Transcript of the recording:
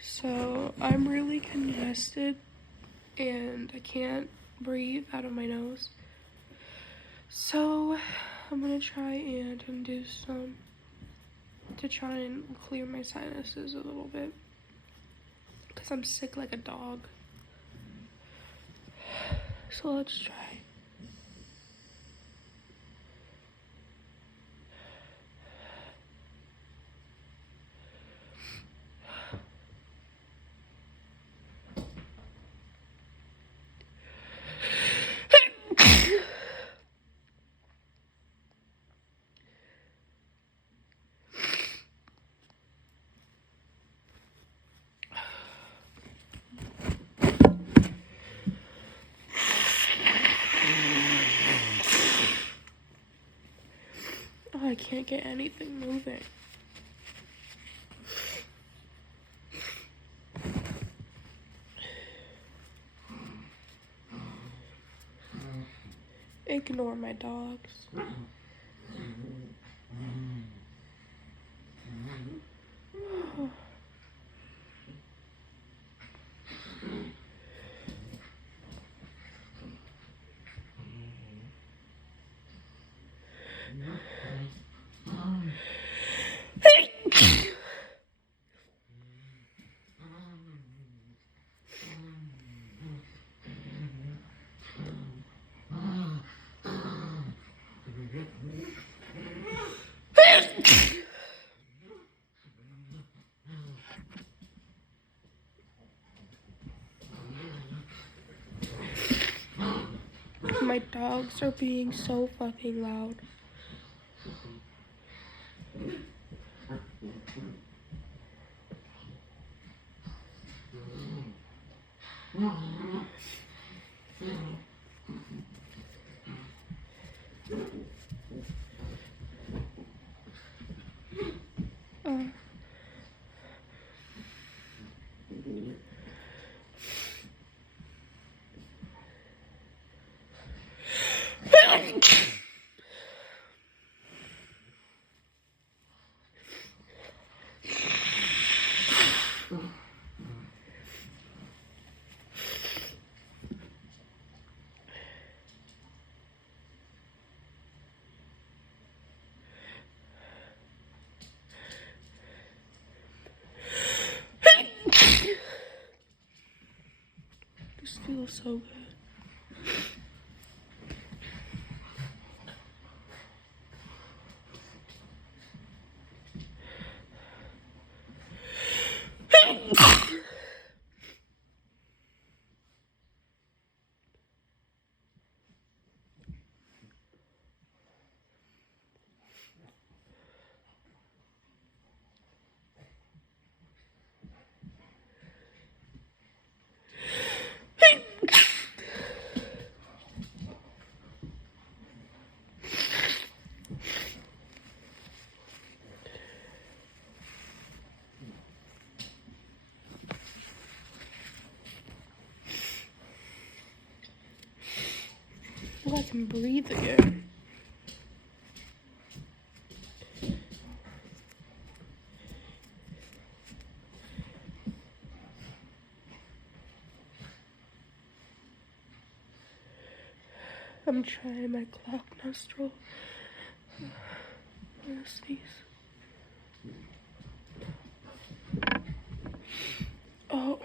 So I'm really congested and I can't breathe out of my nose. So I'm gonna try and induce some to try and clear my sinuses a little bit because I'm sick like a dog. So let's try. Oh, I can't get anything moving. Ignore my dogs. My dogs are being so fucking loud. This feels so good. Oh, I can breathe again. I'm trying my clock nostril. I'm gonna sneeze. Oh.